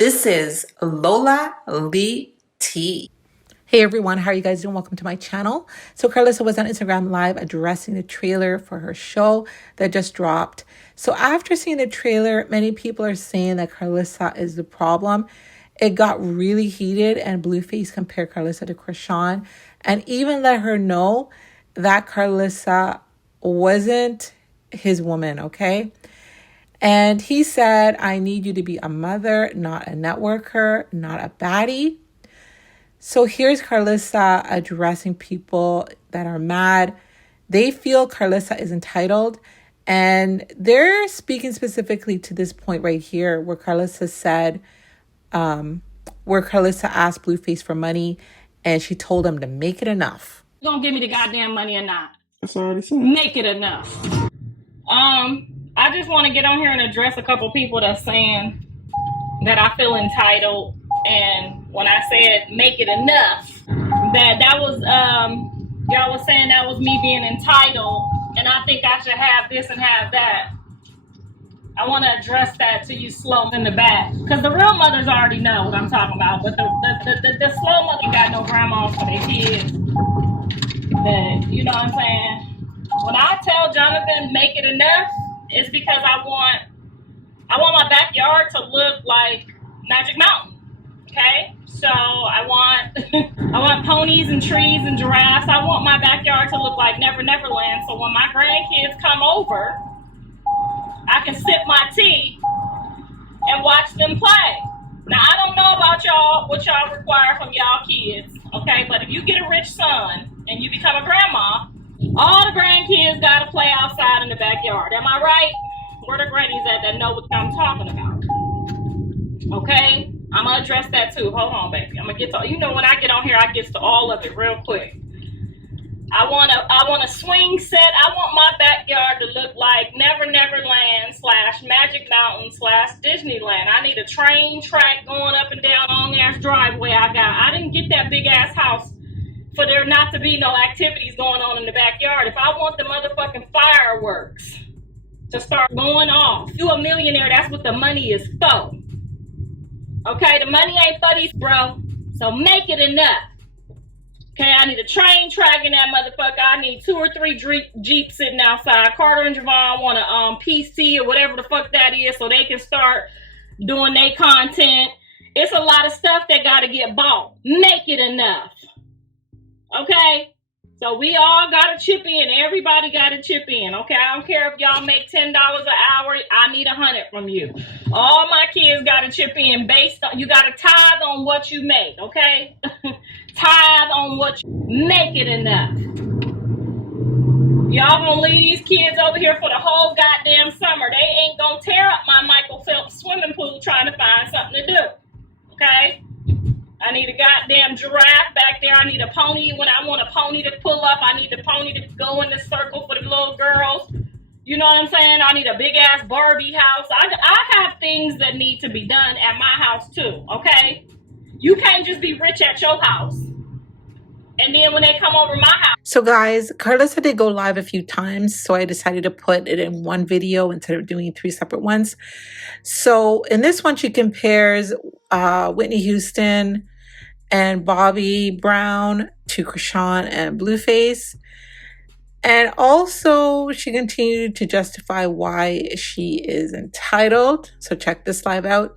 This is Lola Lee T. Hey everyone, how are you guys doing? Welcome to my channel. So Karlissa was on Instagram Live addressing the trailer for her show that just dropped. So after seeing the trailer, many people are saying that Karlissa is the problem. It got really heated and BlueFace compared Karlissa to Chrisean and even let her know that Karlissa wasn't his woman, okay? And he said, I need you to be a mother, not a networker, not a baddie. So here's Karlissa addressing people that are mad. They feel Karlissa is entitled. And they're speaking specifically to this point right here where Karlissa said, where Karlissa asked BlueFace for money and she told him to make it enough. You gonna give me the goddamn money or not? That's already said. Make it enough. I just want to get on here and address a couple people that's saying that I feel entitled, and when I said make it enough, that was y'all was saying that was me being entitled, and I think I should have this and have that. I want to address that to you slow in the back, because the real mothers already know what I'm talking about, but the slow mother got no grandmas for their kids. That, you know what I'm saying? When I tell Jonathan make it enough, it's because I want my backyard to look like Magic Mountain. Okay? So I want ponies and trees and giraffes. I want my backyard to look like Neverland. So when my grandkids come over, I can sip my tea and watch them play. Now I don't know about y'all, what y'all require from y'all kids, okay? But if you get a rich son and you become a grandma, all the grandkids gotta play outside in the backyard. Am I right? Where the grannies at that know what I'm talking about? Okay? I'm gonna address that too. Hold on, baby. I'm gonna get to, you know, when I get on here, I get to all of it real quick. I want a swing set. I want my backyard to look like Neverland / Magic Mountain / Disneyland. I need a train track going up and down long ass driveway I didn't get that big ass house for there not to be no activities going on in the backyard. If I want the motherfucking fireworks to start going off, you a millionaire, that's what the money is for. Okay, the money ain't for these, bro. So make it enough. Okay, I need a train track in that motherfucker. I need 2 or 3 Jeeps sitting outside. Carter and Javon want a PC or whatever the fuck that is so they can start doing their content. It's a lot of stuff that got to get bought. Make it enough. Okay? So we all got to chip in. Everybody got to chip in. Okay? I don't care if y'all make $10 an hour. I need 100 from you. All my kids got to chip in based on, you got to tithe on what you make. Okay? Tithe on what you make it enough. Y'all gonna leave these kids over here for the whole goddamn summer. They ain't gonna tear up my Michael Phelps swimming pool trying to find something to do. Okay? I need a goddamn giraffe back there. I need a pony when I want a pony to pull up. I need the pony to go in the circle for the little girls. You know what I'm saying? I need a big ass Barbie house. I have things that need to be done at my house too. Okay? You can't just be rich at your house. And then when they come over my house. So guys, Karlissa did go live a few times, so I decided to put it in one video instead of doing 3 separate ones. So in this one, she compares Whitney Houston and Bobby Brown to Chrisean and BlueFace. And also, she continued to justify why she is entitled. So check this live out.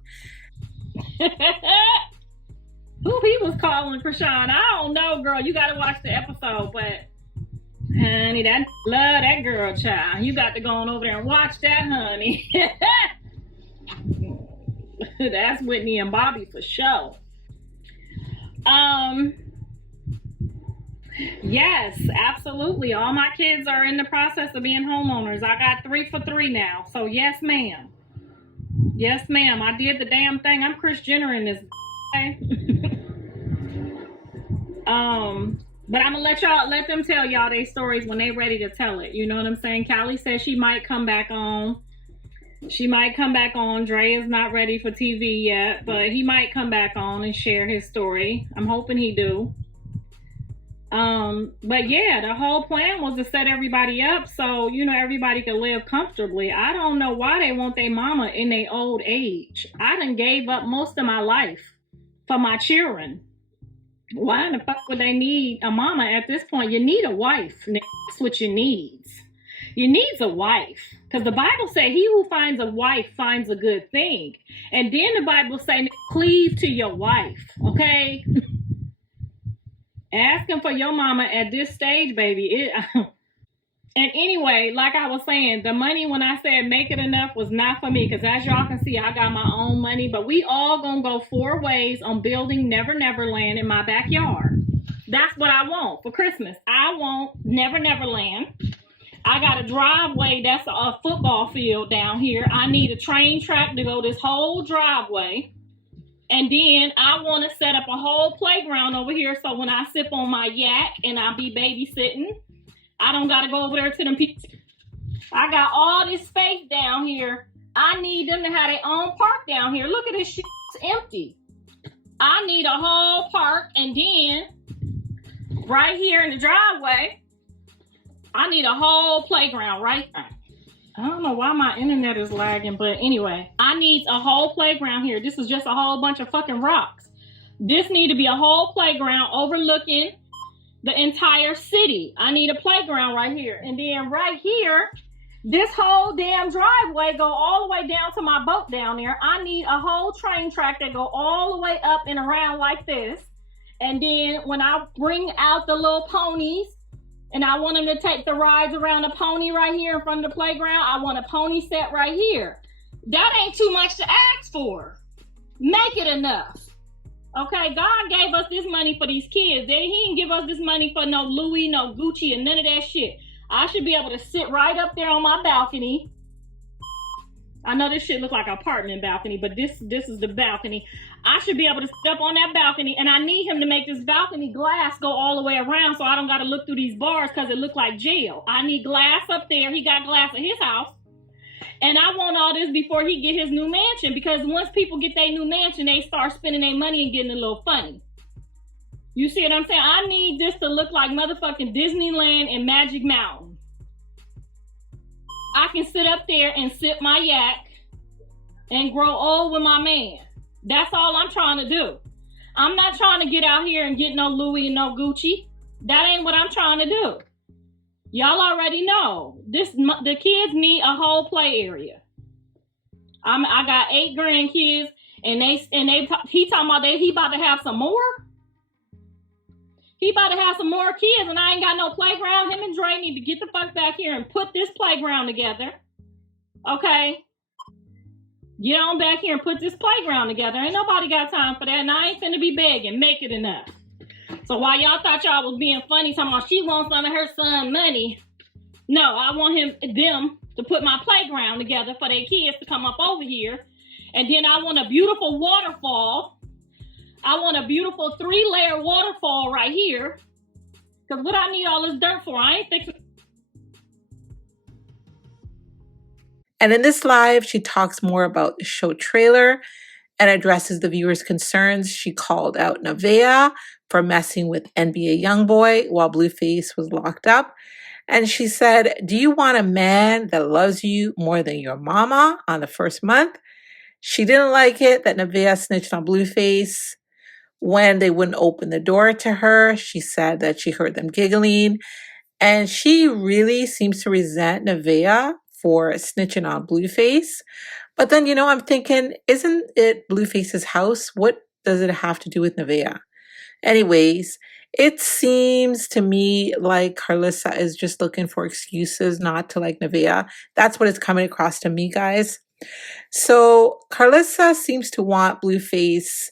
Who he was calling Chrisean? I don't know, girl. You gotta watch the episode, but honey, that love that girl, child. You got to go on over there and watch that, honey. That's Whitney and Bobby for sure. Yes, absolutely. All my kids are in the process of being homeowners. I got 3 for 3 now. So yes, ma'am. Yes, ma'am. I did the damn thing. I'm Kris Jenner in this. But I'm gonna let them tell y'all their stories when they're ready to tell it. You know what I'm saying? Callie says she might come back on. Dre is not ready for TV yet, but he might come back on and share his story. I'm hoping he do. But yeah, the whole plan was to set everybody up so, you know, everybody could live comfortably. I don't know why they want their mama in their old age. I done gave up most of my life for my children. Why in the fuck would they need a mama at this point? You need a wife. That's what you need. You need a wife. Because the Bible says he who finds a wife finds a good thing. And then the Bible says cleave to your wife. Okay? Asking for your mama at this stage, baby. And anyway, like I was saying, the money when I said make it enough was not for me. Because as y'all can see, I got my own money. But we all gonna go 4 ways on building Neverland in my backyard. That's what I want for Christmas. I want Neverland. I got a driveway that's a football field down here. I need a train track to go this whole driveway. And then I want to set up a whole playground over here so when I sip on my yak and I be babysitting, I don't got to go over there to them people. I got all this space down here. I need them to have their own park down here. Look at this shit. It's empty. I need a whole park. And then right here in the driveway, I need a whole playground right there. I don't know why my internet is lagging, but anyway, I need a whole playground here. This is just a whole bunch of fucking rocks. This need to be a whole playground overlooking the entire city. I need a playground right here. And then right here, this whole damn driveway go all the way down to my boat down there. I need a whole train track that go all the way up and around like this. And then when I bring out the little ponies, and I want them to take the rides around the pony right here in front of the playground, I want a pony set right here. That ain't too much to ask for. Make it enough. Okay, God gave us this money for these kids. He didn't give us this money for no Louis, no Gucci, and none of that shit. I should be able to sit right up there on my balcony. I know this shit look like an apartment balcony, but this is the balcony. I should be able to sit up on that balcony, and I need him to make this balcony glass go all the way around so I don't got to look through these bars because it look like jail. I need glass up there. He got glass at his house. And I want all this before he get his new mansion, because once people get their new mansion, they start spending their money and getting a little funny. You see what I'm saying? I need this to look like motherfucking Disneyland and Magic Mountain. I can sit up there and sip my yak and grow old with my man. That's all I'm trying to do. I'm not trying to get out here and get no Louis and no Gucci. That ain't what I'm trying to do. Y'all already know. The kids need a whole play area. I got 8 grandkids, and he talking about he about to have some more. He about to have some more kids, and I ain't got no playground. Him and Dre need to get the fuck back here and put this playground together. Okay? Get on back here and put this playground together. Ain't nobody got time for that, and I ain't finna be begging. Make it enough. So while y'all thought y'all was being funny, talking about she wants some of her son money, no, I want them to put my playground together for their kids to come up over here. And then I want a beautiful waterfall. I want a beautiful 3-layer waterfall right here. Because what I need all this dirt for? I ain't fixing. And in this live, she talks more about the show trailer and addresses the viewers' concerns. She called out Nvea for messing with NBA YoungBoy while BlueFace was locked up. And she said, do you want a man that loves you more than your mama on the first month? She didn't like it that Nvea snitched on BlueFace when they wouldn't open the door to her. She said that she heard them giggling. And she really seems to resent Nvea for snitching on BlueFace. But then, you know, I'm thinking, isn't it BlueFace's house? What does it have to do with Nvea? Anyways, it seems to me like Karlissa is just looking for excuses not to like Nvea. That's what it's coming across to me, guys. So Karlissa seems to want BlueFace,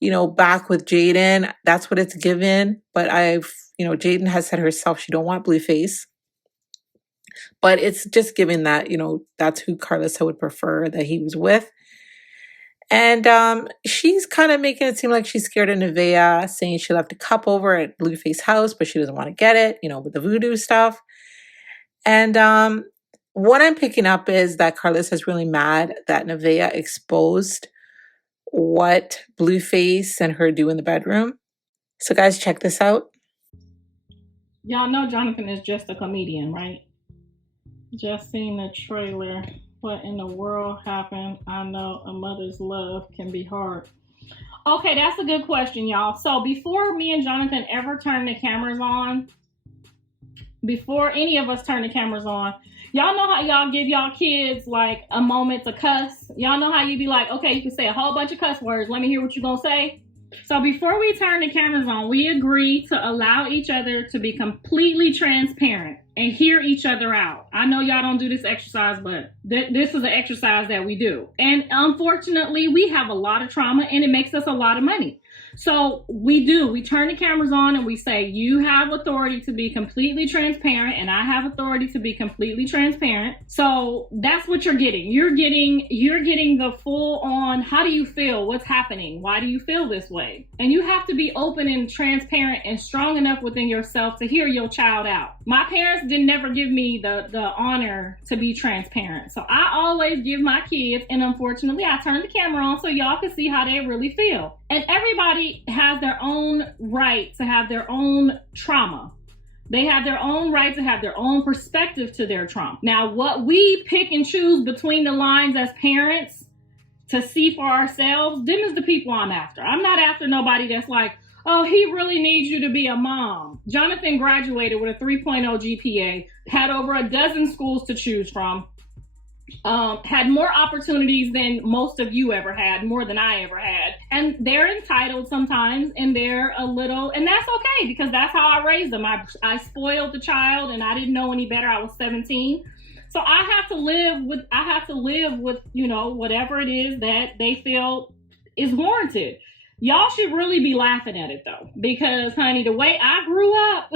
you know, back with Jaden. That's what it's given. But Jaden has said herself she don't want BlueFace. But it's just given that, you know, that's who Karlissa would prefer that he was with. And she's kind of making it seem like she's scared of Nvea, saying she left a cup over at BlueFace's house, but she doesn't want to get it, you know, with the voodoo stuff. And what I'm picking up is that Karlissa is really mad that Nvea exposed what BlueFace and her do in the bedroom. So guys, check this out. Y'all know Jonathan is just a comedian, right? Just seen the trailer. What in the world happened? I know a mother's love can be hard. Okay, that's a good question, y'all. So before me and Jonathan ever turn the cameras on, before any of us turn the cameras on, y'all know how y'all give y'all kids like a moment to cuss? Y'all know how you be like, okay, you can say a whole bunch of cuss words. Let me hear what you're gonna say. So before we turn the cameras on, we agree to allow each other to be completely transparent and hear each other out. I know y'all don't do this exercise, but this is an exercise that we do. And unfortunately, we have a lot of trauma and it makes us a lot of money. So we turn the cameras on and we say, you have authority to be completely transparent and I have authority to be completely transparent. So that's what you're getting. You're getting the full on, how do you feel? What's happening? Why do you feel this way? And you have to be open and transparent and strong enough within yourself to hear your child out. My parents didn't never give me the honor to be transparent. So I always give my kids, and unfortunately I turn the camera on so y'all can see how they really feel. And everybody has their own right to have their own trauma. They have their own right to have their own perspective to their trauma. Now, what we pick and choose between the lines as parents to see for ourselves, them is the people I'm after. I'm not after nobody that's like, oh, he really needs you to be a mom. Jonathan graduated with a 3.0 GPA, had over a dozen schools to choose from, had more opportunities than most of you ever had, more than I ever had. And they're entitled sometimes, and they're a little, and that's okay because that's how I raised them. I spoiled the child and I didn't know any better. I was 17. So I have to live with, you know, whatever it is that they feel is warranted. Y'all should really be laughing at it though, because honey, the way I grew up,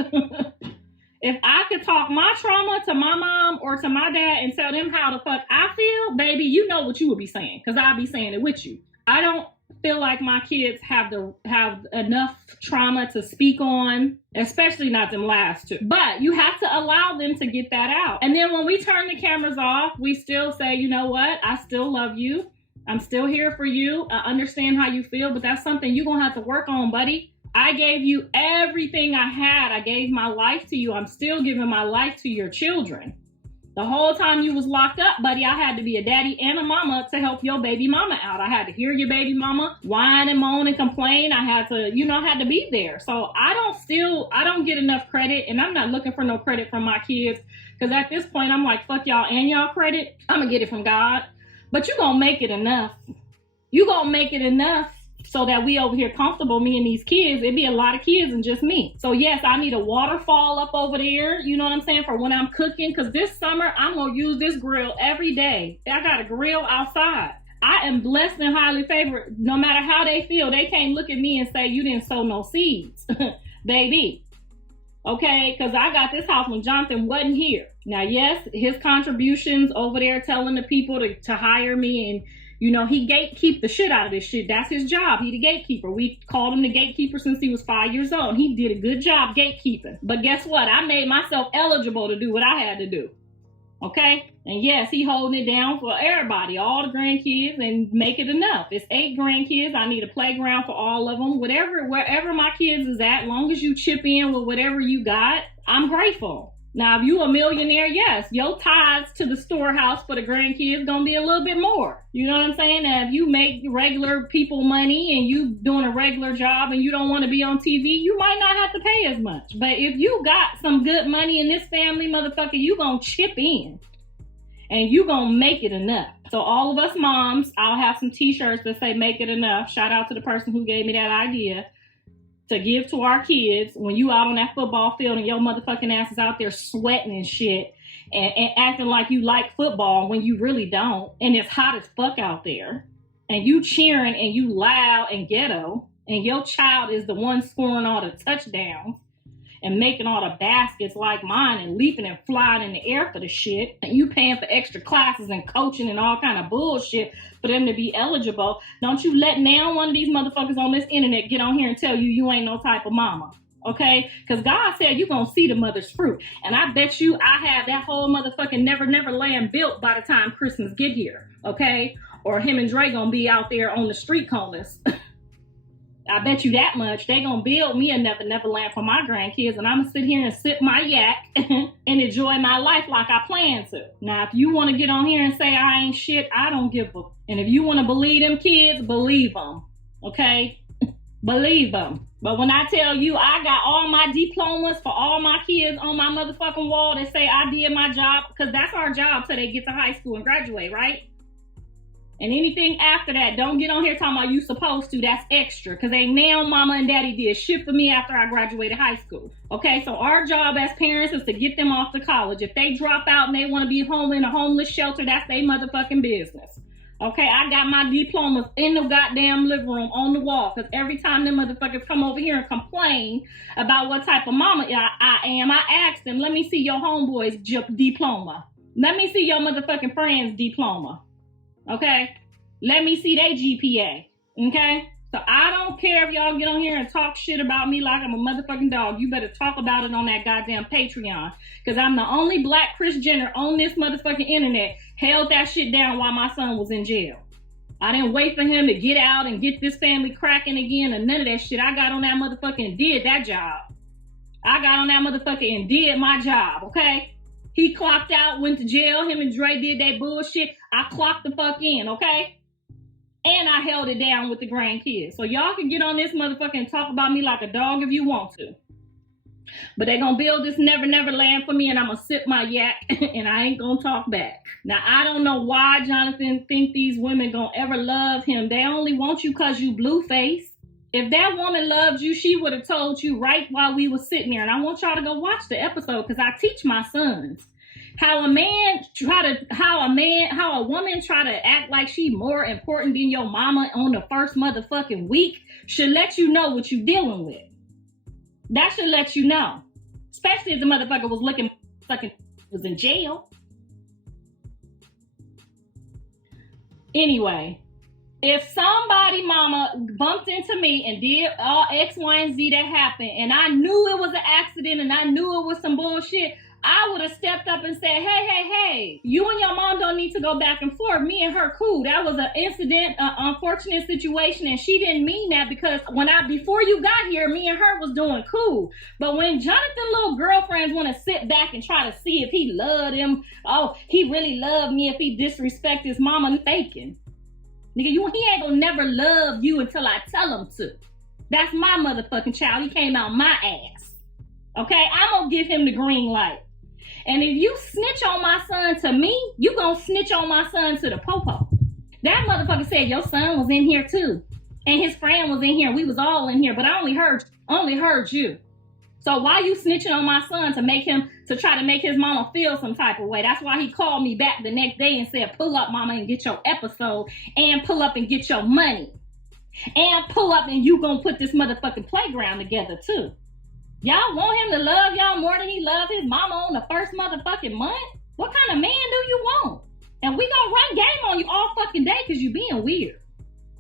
if I could talk my trauma to my mom or to my dad and tell them how the fuck I feel, baby, you know what you would be saying, because I'll be saying it with you. I don't feel like my kids have enough trauma to speak on, especially not them last two. But you have to allow them to get that out. And then when we turn the cameras off, we still say, you know what? I still love you. I'm still here for you. I understand how you feel, but that's something you're going to have to work on, buddy. I gave you everything I had. I gave my life to you. I'm still giving my life to your children. The whole time you was locked up, buddy, I had to be a daddy and a mama to help your baby mama out. I had to hear your baby mama whine and moan and complain. I had to, I had to be there. So I don't get enough credit, and I'm not looking for no credit from my kids, because at this point I'm like, fuck y'all and y'all credit. I'm gonna get it from God. But you gonna make it enough. You gonna make it enough so that we over here comfortable, me and these kids. It'd be a lot of kids and just me. So yes, I need a waterfall up over there, you know what I'm saying, for when I'm cooking, because this summer I'm gonna use this grill every day. I got a grill outside. I am blessed and highly favored. No matter how they feel, they can't look at me and say you didn't sow no seeds. Baby. Okay, because I got this house when Jonathan wasn't here. Now yes, his contributions over there telling the people to hire me, and he gatekeep the shit out of this shit. That's his job. He the gatekeeper. We called him the gatekeeper since he was 5 years old. And he did a good job gatekeeping. But guess what? I made myself eligible to do what I had to do. Okay? And yes, he holding it down for everybody, all the grandkids, and make it enough. It's 8 grandkids. I need a playground for all of them. Wherever my kids is at, long as you chip in with whatever you got, I'm grateful. Now, if you a millionaire, yes, your tithes to the storehouse for the grandkids gonna be a little bit more. You know what I'm saying? Now, if you make regular people money and you doing a regular job and you don't want to be on TV, you might not have to pay as much. But if you got some good money in this family, motherfucker, you gonna chip in and you gonna make it enough. So all of us moms, I'll have some t-shirts that say make it enough. Shout out to the person who gave me that idea. To give to our kids when you out on that football field and your motherfucking ass is out there sweating and shit and acting like you like football when you really don't, and it's hot as fuck out there, and you cheering and you loud and ghetto, and your child is the one scoring all the touchdowns and making all the baskets like mine and leaping and flying in the air for the shit, and you paying for extra classes and coaching and all kind of bullshit for them to be eligible. Don't you let now one of these motherfuckers on this internet get on here and tell you ain't no type of mama, okay? Because God said you gonna see the mother's fruit, and I bet you I have that whole motherfucking Neverland built by the time Christmas get here, okay? Or him and Dre gonna be out there on the street corners. I bet you that much. They gonna build me a Neverland for my grandkids, and I'm gonna sit here and sip my yak and enjoy my life like I plan to. Now, if you want to get on here and say I ain't shit, I don't give a. And if you want to believe them kids, believe them. Okay? Believe them. But when I tell you I got all my diplomas for all my kids on my motherfucking wall that say I did my job, because that's our job till they get to high school and graduate, right? And anything after that, don't get on here talking about you supposed to. That's extra. Because ain't now mama and daddy did shit for me after I graduated high school. Okay, so our job as parents is to get them off to college. If they drop out and they want to be home in a homeless shelter, that's their motherfucking business. Okay, I got my diplomas in the goddamn living room on the wall. Because every time them motherfuckers come over here and complain about what type of mama I am, I ask them, let me see your homeboy's diploma. Let me see your motherfucking friend's diploma. Okay, let me see their GPA. Okay, so I don't care if y'all get on here and talk shit about me like I'm a motherfucking dog. You better talk about it on that goddamn Patreon, because I'm the only black Kris Jenner on this motherfucking internet held that shit down while my son was in jail. I didn't wait for him to get out and get this family cracking again and none of that shit. I got on that motherfucker and did that job. I got on that motherfucker and did my job. Okay. He clocked out, went to jail. Him and Dre did that bullshit. I clocked the fuck in, okay? And I held it down with the grandkids. So y'all can get on this motherfucker and talk about me like a dog if you want to. But they gonna build this Neverland for me, and I'm gonna sip my yak and I ain't gonna talk back. Now, I don't know why Jonathan think these women gonna ever love him. They only want you cause you BlueFace. If that woman loved you, she would have told you right while we were sitting there. And I want y'all to go watch the episode, because I teach my sons how a woman try to act like she more important than your mama on the first motherfucking week should let you know what you dealing with. That should let you know. Especially if the motherfucker was in jail. Anyway. If somebody mama bumped into me and did all X, Y, and Z that happened, and I knew it was an accident and I knew it was some bullshit, I would have stepped up and said, hey, you and your mom don't need to go back and forth. Me and her cool. That was an incident, an unfortunate situation, and she didn't mean that, because before you got here, me and her was doing cool. But when Jonathan little girlfriends want to sit back and try to see if he loved him, oh, he really loved me if he disrespect his mama, faking. Nigga, he ain't gonna never love you until I tell him to. That's my motherfucking child. He came out my ass. Okay? I'm gonna give him the green light. And if you snitch on my son to me, you gonna snitch on my son to the popo. That motherfucker said your son was in here too. And his friend was in here. We was all in here, but I only heard you. So why you snitching on my son to try to make his mama feel some type of way? That's why he called me back the next day and said, pull up, mama, and get your episode, and pull up and get your money, and pull up and you gonna put this motherfucking playground together too. Y'all want him to love y'all more than he loved his mama on the first motherfucking month? What kind of man do you want? And we gonna run game on you all fucking day because you being weird.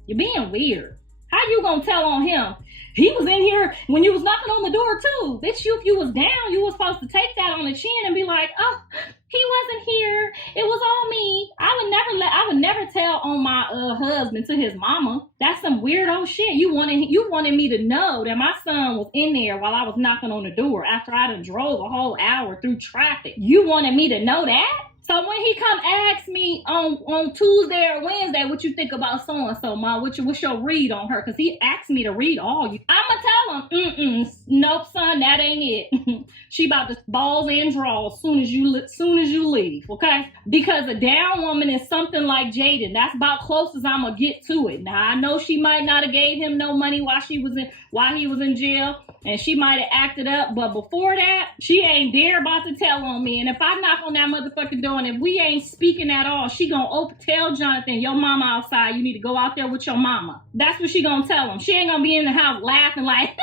You're being weird. How you gonna tell on him? He was in here when you was knocking on the door too. Bitch, if you was down, you was supposed to take that on the chin and be like, oh, he wasn't here. It was all me. I would never tell on my husband to his mama. That's some weirdo shit. You wanted me to know that my son was in there while I was knocking on the door after I done drove a whole hour through traffic. You wanted me to know that? So when he come ask me on Tuesday or Wednesday what you think about so-and-so, Ma, what's your read on her? Because he asked me to read all you. I'ma tell him, nope, son, that ain't it. She about to balls and draws soon as you leave, okay? Because a down woman is something like Jaden. That's about close as I'ma get to it. Now, I know she might not have gave him no money while he was in jail. And she might have acted up, but before that, she ain't dare about to tell on me. And if I knock on that motherfucking door and if we ain't speaking at all, she gonna tell Jonathan, your mama outside, you need to go out there with your mama. That's what she gonna tell him. She ain't gonna be in the house laughing like,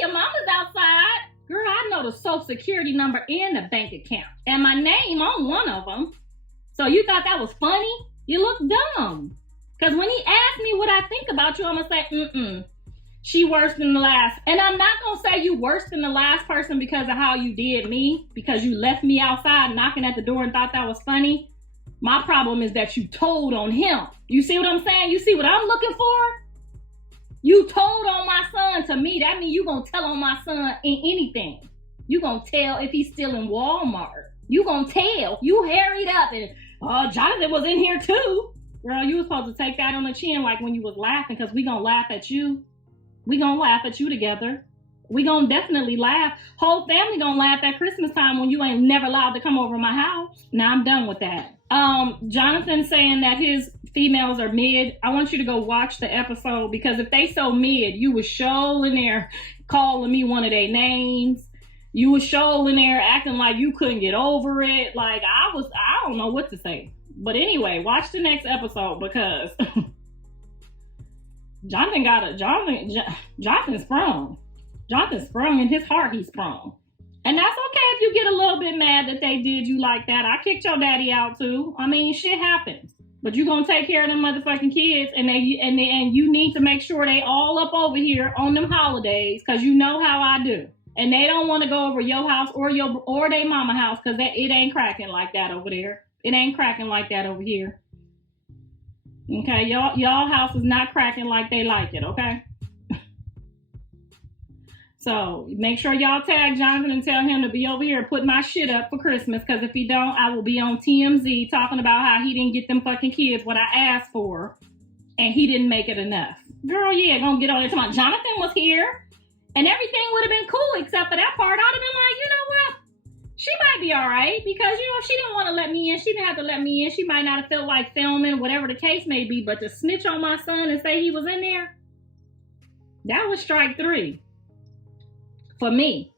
your mama's outside. Girl, I know the social security number and the bank account. And my name on one of them. So you thought that was funny? You look dumb. Because when he asked me what I think about you, I'm gonna say, she worse than the last. And I'm not going to say you worse than the last person because of how you did me, because you left me outside knocking at the door and thought that was funny. My problem is that you told on him. You see what I'm saying? You see what I'm looking for? You told on my son to me. That means you gonna tell on my son in anything. You gonna tell if he's still in Walmart. You gonna tell. You hurried up and, Jonathan was in here too. Girl, you was supposed to take that on the chin like when you was laughing, because we gonna laugh at you. We gonna laugh at you together. We gonna definitely laugh. Whole family gonna laugh at Christmas time when you ain't never allowed to come over my house. Now I'm done with that. Jonathan saying that his females are mid. I want you to go watch the episode, because if they so mid, you was show in there calling me one of their names. You was show in there acting like you couldn't get over it. Like I don't know what to say. But anyway, watch the next episode, because Jonathan sprung. Jonathan sprung in his heart, he sprung. And that's okay if you get a little bit mad that they did you like that. I kicked your daddy out too. I mean, shit happens. But you gonna take care of them motherfucking kids, and you need to make sure they all up over here on them holidays, because you know how I do. And they don't want to go over your house or they mama house, because it ain't cracking like that over there. It ain't cracking like that over here. Okay, y'all house is not cracking like they like it, okay? So make sure y'all tag Jonathan and tell him to be over here and put my shit up for Christmas, because if he don't, I will be on TMZ talking about how he didn't get them fucking kids what I asked for, and he didn't make it enough. Girl, yeah, gonna get on it tomorrow. Jonathan was here, and everything would have been cool except for that part. I'd have been like, you know what? She might be all right, because, you know, she didn't want to let me in. She didn't have to let me in. She might not have felt like filming, whatever the case may be, but to snitch on my son and say he was in there, that was strike 3 for me.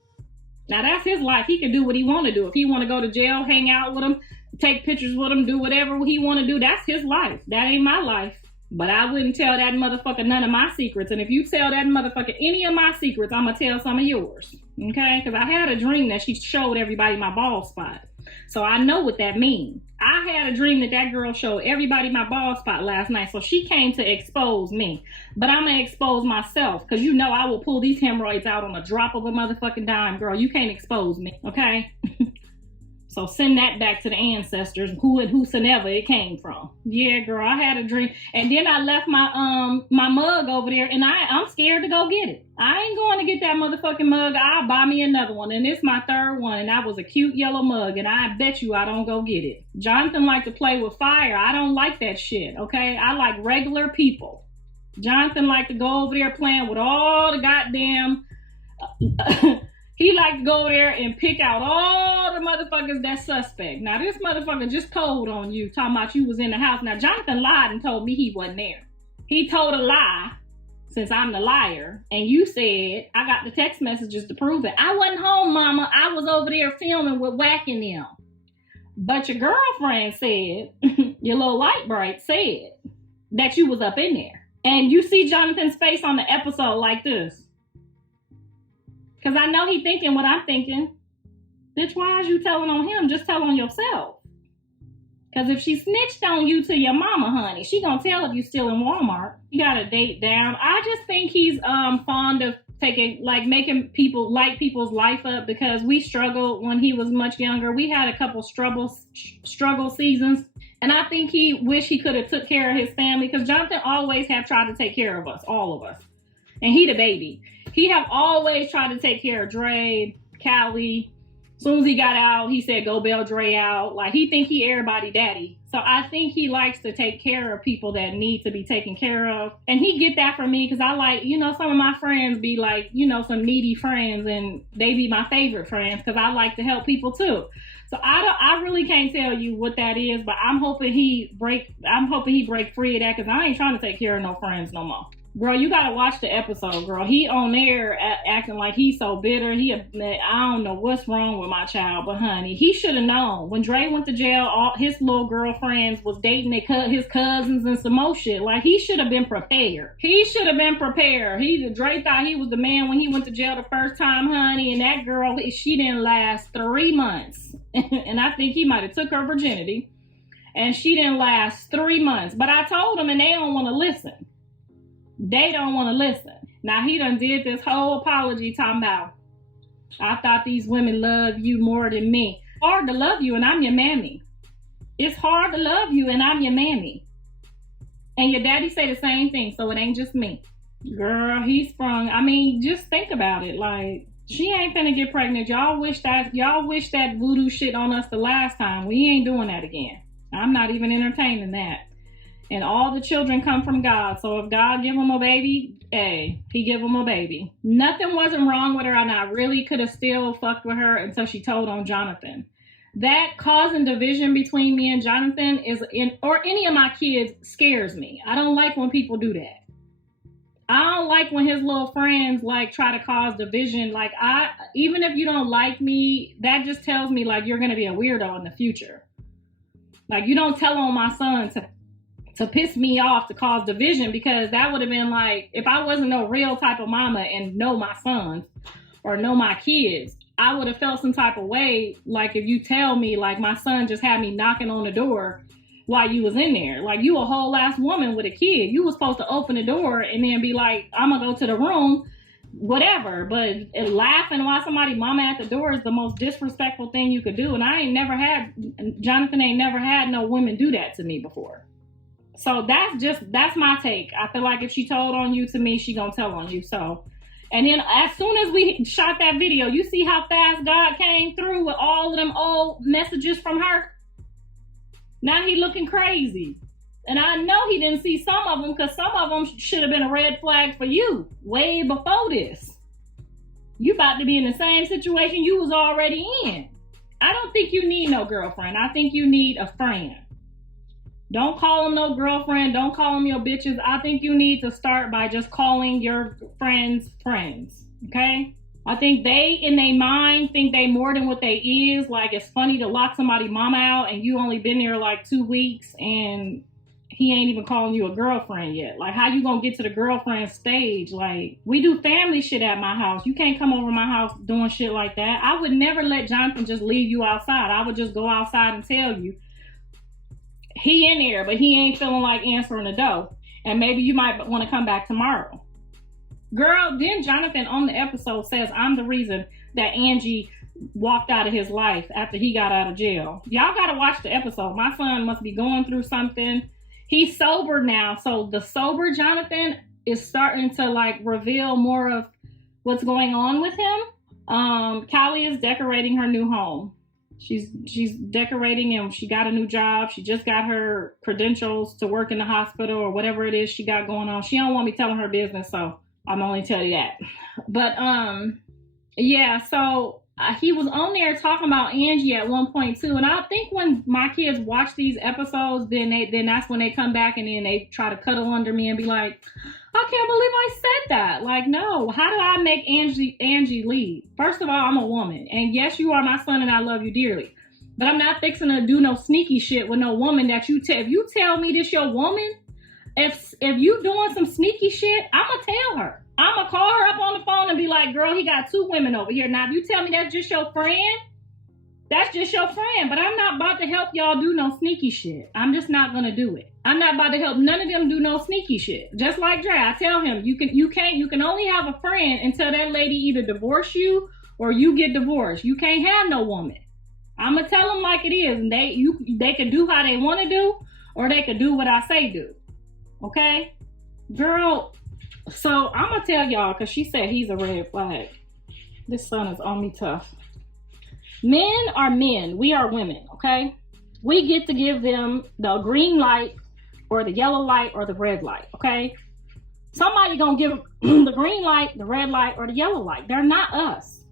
Now, that's his life. He can do what he want to do. If he want to go to jail, hang out with him, take pictures with him, do whatever he want to do, that's his life. That ain't my life. But I wouldn't tell that motherfucker none of my secrets. And if you tell that motherfucker any of my secrets, I'm going to tell some of yours. Okay? Because I had a dream that she showed everybody my bald spot. So I know what that means. I had a dream that girl showed everybody my bald spot last night. So she came to expose me. But I'm going to expose myself. Because you know I will pull these hemorrhoids out on a drop of a motherfucking dime, girl. You can't expose me. Okay? So send that back to the ancestors, whosoever it came from. Yeah, girl, I had a dream. And then I left my mug over there, and I'm scared to go get it. I ain't going to get that motherfucking mug. I'll buy me another one. And it's my 3rd one, and that was a cute yellow mug, and I bet you I don't go get it. Jonathan like to play with fire. I don't like that shit, okay? I like regular people. Jonathan like to go over there playing with all the goddamn... He like to go there and pick out all the motherfuckers that's suspect. Now, this motherfucker just told on you, talking about you was in the house. Now, Jonathan lied and told me he wasn't there. He told a lie, since I'm the liar. And you said, I got the text messages to prove it. I wasn't home, mama. I was over there filming with whacking them. But your girlfriend said, your little light bright said, that you was up in there. And you see Jonathan's face on the episode like this. Because I know he thinking what I'm thinking. Bitch, why is you telling on him? Just tell on yourself. Because if she snitched on you to your mama, honey, she gonna tell if you still in Walmart. You got a date down. I just think he's fond of making people light people's life up, because we struggled when he was much younger. We had a couple struggle seasons. And I think he wish he could have took care of his family, because Jonathan always have tried to take care of us, all of us. And he the baby. He have always tried to take care of Dre, Callie. As soon as he got out, he said, go bail Dre out. Like, he think he everybody daddy. So I think he likes to take care of people that need to be taken care of. And he get that from me, because I like, you know, some of my friends be like, you know, some needy friends, and they be my favorite friends, because I like to help people too. So I really can't tell you what that is, but I'm hoping he break free of that, because I ain't trying to take care of no friends no more. Girl, you gotta watch the episode, girl. He on there acting like he's so bitter. I don't know what's wrong with my child, but honey, he should have known. When Dre went to jail, all his little girlfriends was dating his cousins and some more shit. Like, he should have been prepared. Dre thought he was the man when he went to jail the first time, honey. And that girl, she didn't last 3 months. And I think he might have took her virginity. And she didn't last 3 months. But I told him, and they don't want to listen. They don't want to listen. Now, he done did this whole apology talking about, I thought these women love you more than me. Hard to love you, and I'm your mammy. It's hard to love you, and I'm your mammy. And your daddy say the same thing, so it ain't just me. Girl, he sprung. I mean, just think about it. Like, she ain't finna get pregnant. Y'all wish that voodoo shit on us the last time. We ain't doing that again. I'm not even entertaining that. And all the children come from God. So if God give them a baby, hey, he give them a baby. Nothing wasn't wrong with her, and I really could have still fucked with her until she told on Jonathan. That causing division between me and Jonathan or any of my kids scares me. I don't like when people do that. I don't like when his little friends like try to cause division. Like, even if you don't like me, that just tells me like you're gonna be a weirdo in the future. Like, you don't tell on my son to piss me off, to cause division, because that would have been like, if I wasn't no real type of mama and know my sons or know my kids, I would have felt some type of way. Like, if you tell me like my son just had me knocking on the door while you was in there. Like, you a whole ass woman with a kid. You was supposed to open the door and then be like, I'm gonna go to the room, whatever. But laughing while somebody mama at the door is the most disrespectful thing you could do. And Jonathan ain't never had no women do that to me before. So that's my take. I feel like if she told on you to me, she gonna tell on you. So, and then as soon as we shot that video, you see how fast God came through with all of them old messages from her? Now he looking crazy. And I know he didn't see some of them, because some of them should have been a red flag for you way before this. You about to be in the same situation you was already in. I don't think you need no girlfriend. I think you need a friend. Don't call them no girlfriend. Don't call them your bitches. I think you need to start by just calling your friends friends, okay? I think they, in their mind, think they more than what they is. Like, it's funny to lock somebody mama out and you only been there like 2 weeks and he ain't even calling you a girlfriend yet. Like, how you gonna get to the girlfriend stage? Like, we do family shit at my house. You can't come over my house doing shit like that. I would never let Jonathan just leave you outside. I would just go outside and tell you, he in there, but he ain't feeling like answering the door. And maybe you might want to come back tomorrow. Girl, then Jonathan on the episode says, I'm the reason that Angie walked out of his life after he got out of jail. Y'all got to watch the episode. My son must be going through something. He's sober now. So the sober Jonathan is starting to like reveal more of what's going on with him. Callie is decorating her new home. She's decorating, and she got a new job. She just got her credentials to work in the hospital or whatever it is she got going on. She don't want me telling her business, so I'm only telling you that. But yeah, so he was on there talking about Angie at one point too, and I think when my kids watch these episodes, then that's when they come back and then they try to cuddle under me and be like, I can't believe I said that. Like, no, how do I make Angie leave? First of all, I'm a woman, and yes, you are my son and I love you dearly, but I'm not fixing to do no sneaky shit with no woman that if you tell me this your woman, if you doing some sneaky shit, I'ma tell her. I'ma call her up on the phone and be like, girl, he got 2 women over here. Now, if you tell me that's just your friend, that's just your friend. But I'm not about to help y'all do no sneaky shit. I'm just not gonna do it. I'm not about to help none of them do no sneaky shit. Just like Dre, I tell him, you can only have a friend until that lady either divorce you or you get divorced. You can't have no woman. I'ma tell them like it is, and they can do how they want to do, or they can do what I say do. Okay, girl. So I'm gonna tell y'all, because she said he's a red flag. This son is on me tough. Men are men. We are women, okay? We get to give them the green light or the yellow light or the red light, okay? Somebody gonna give them the green light, the red light, or the yellow light. They're not us,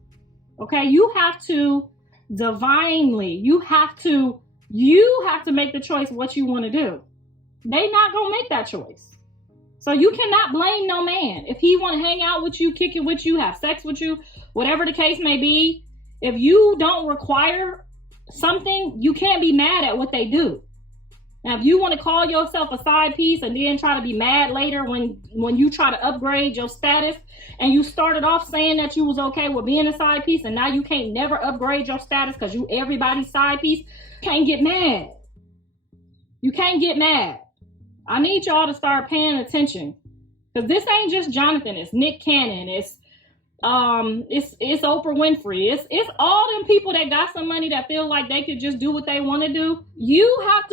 okay? You have to divinely, you have to make the choice what you want to do. They not gonna make that choice. So you cannot blame no man. If he want to hang out with you, kick it with you, have sex with you, whatever the case may be, if you don't require something, you can't be mad at what they do. Now, if you want to call yourself a side piece and then try to be mad later when you try to upgrade your status, and you started off saying that you was okay with being a side piece, and now you can't never upgrade your status because you everybody's side piece, you can't get mad. You can't get mad. I need y'all to start paying attention, because this ain't just Jonathan. It's Nick Cannon. It's It's Oprah Winfrey. It's all them people that got some money that feel like they could just do what they want to do. You have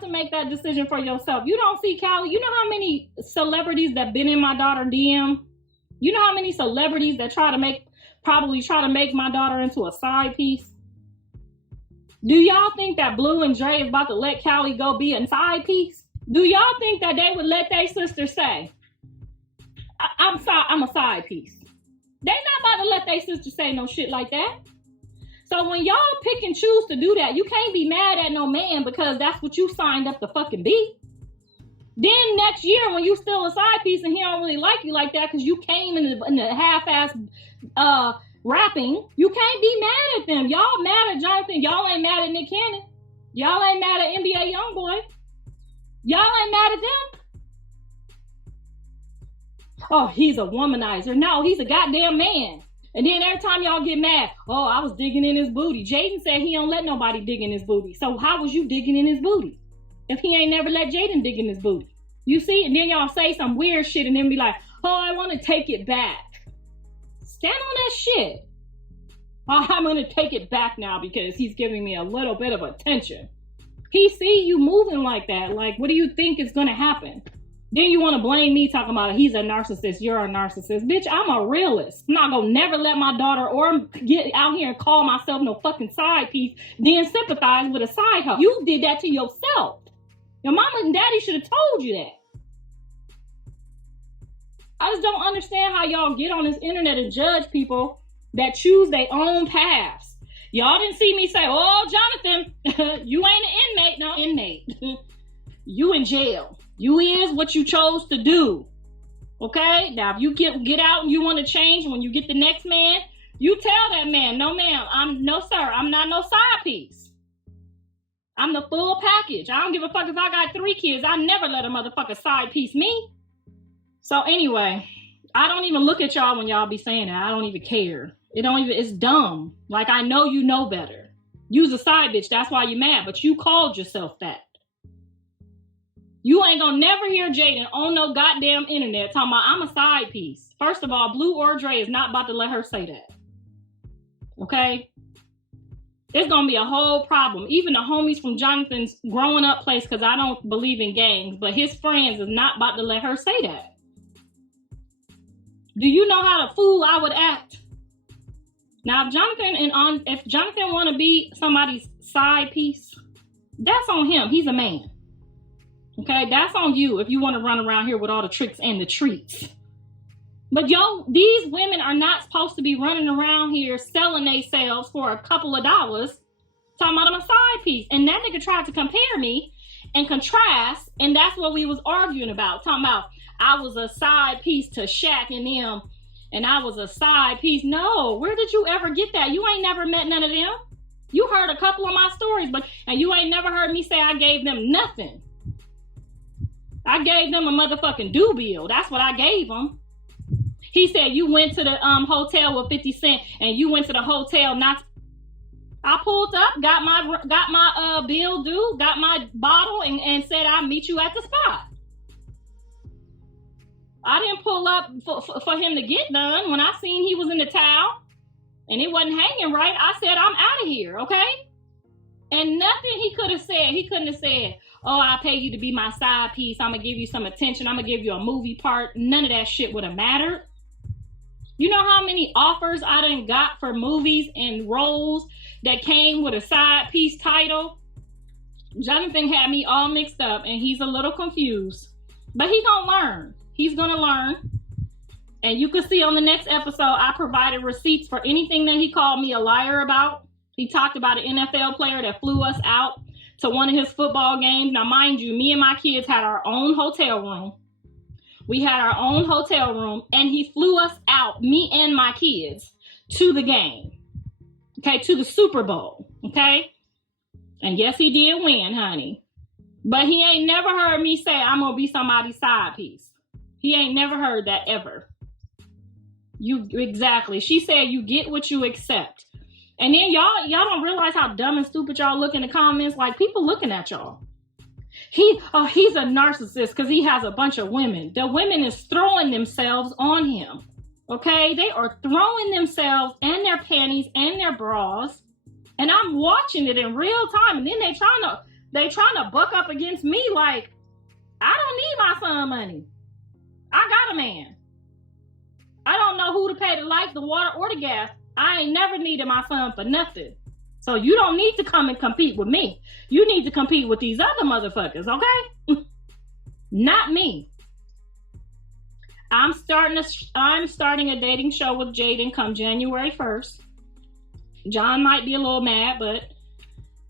to make that decision for yourself. You don't see Callie. You know how many celebrities that been in my daughter DM? You know how many celebrities that probably try to make my daughter into a side piece? Do y'all think that Blue and Dre is about to let Callie go be a side piece? Do y'all think that they would let their sister say, I'm a side piece? They not about to let their sister say no shit like that. So when y'all pick and choose to do that, you can't be mad at no man because that's what you signed up to fucking be. Then next year when you still a side piece and he don't really like you like that because you came in the half-ass rapping, you can't be mad at them. Y'all mad at Jonathan. Y'all ain't mad at Nick Cannon. Y'all ain't mad at NBA Youngboy. Y'all ain't mad at them. Oh, he's a womanizer. No, he's a goddamn man. And then every time y'all get mad, oh, I was digging in his booty. Jaden said he don't let nobody dig in his booty. So how was you digging in his booty if he ain't never let Jaden dig in his booty? You see? And then y'all say some weird shit and then be like, oh, I want to take it back. Stand on that shit. Oh, I'm going to take it back now because he's giving me a little bit of attention. He see you moving like that. Like, what do you think is going to happen? Then you want to blame me talking about he's a narcissist, you're a narcissist. Bitch, I'm a realist. I'm not going to never let my daughter or get out here and call myself no fucking side piece, then sympathize with a side hoe. You did that to yourself. Your mama and daddy should have told you that. I just don't understand how y'all get on this internet and judge people that choose their own paths. Y'all didn't see me say, oh, Jonathan, you ain't an inmate. No, inmate. You in jail. You is what you chose to do. Okay? Now, if you get out and you want to change when you get the next man, you tell that man, no, ma'am, no, sir, I'm not no side piece. I'm the full package. I don't give a fuck if I got 3 kids. I never let a motherfucker side piece me. So anyway, I don't even look at y'all when y'all be saying that. I don't even care. It's dumb. Like, I know you know better. You's a side bitch. That's why you mad. But you called yourself that. You ain't gonna never hear Jaden on no goddamn internet talking about I'm a side piece. First of all, Blue or Dre is not about to let her say that. Okay? It's gonna be a whole problem. Even the homies from Jonathan's growing up place, because I don't believe in gangs, but his friends is not about to let her say that. Do you know how the fool I would act? Now, if Jonathan want to be somebody's side piece, that's on him. He's a man. Okay, that's on you if you want to run around here with all the tricks and the treats. But these women are not supposed to be running around here selling themselves for a couple of dollars, talking about I'm a side piece. And that nigga tried to compare me and contrast, and that's what we was arguing about. Talking about I was a side piece to Shaq and them, and I was a side piece. No, where did you ever get that? You ain't never met none of them. You heard a couple of my stories, and you ain't never heard me say I gave them nothing. I gave them a motherfucking due bill. That's what I gave them. He said you went to the hotel with 50 Cent and you went to the hotel not. I pulled up, got my bill due, got my bottle, and said I'll meet you at the spot. I didn't pull up for him to get done. When I seen he was in the towel and it wasn't hanging right, I said I'm out of here, okay? And nothing he could have said. He couldn't have said, oh, I'll pay you to be my side piece. I'm going to give you some attention. I'm going to give you a movie part. None of that shit would have mattered. You know how many offers I done got for movies and roles that came with a side piece title? Jonathan had me all mixed up and he's a little confused. But he's going to learn. He's going to learn. And you can see on the next episode, I provided receipts for anything that he called me a liar about. He talked about an NFL player that flew us out to one of his football games. Now, mind you, me and my kids had our own hotel room. We had our own hotel room, and he flew us out, me and my kids, to the game. Okay, to the Super Bowl. Okay? And yes, he did win, honey. But he ain't never heard me say I'm going to be somebody's side piece. He ain't never heard that ever. Exactly. She said you get what you accept. And then y'all don't realize how dumb and stupid y'all look in the comments. Like, people looking at y'all. He's a narcissist because he has a bunch of women. The women is throwing themselves on him. to. They are throwing themselves and their panties and their bras, and I'm watching it in real time. And then they trying to buck up against me like, I don't need my son money. I got a man. I don't know who to pay the light, the water, or the gas. I ain't never needed my son for nothing. So you don't need to come and compete with me. You need to compete with these other motherfuckers, okay? Not me. I'm starting a dating show with Jaden come January 1st. John might be a little mad, but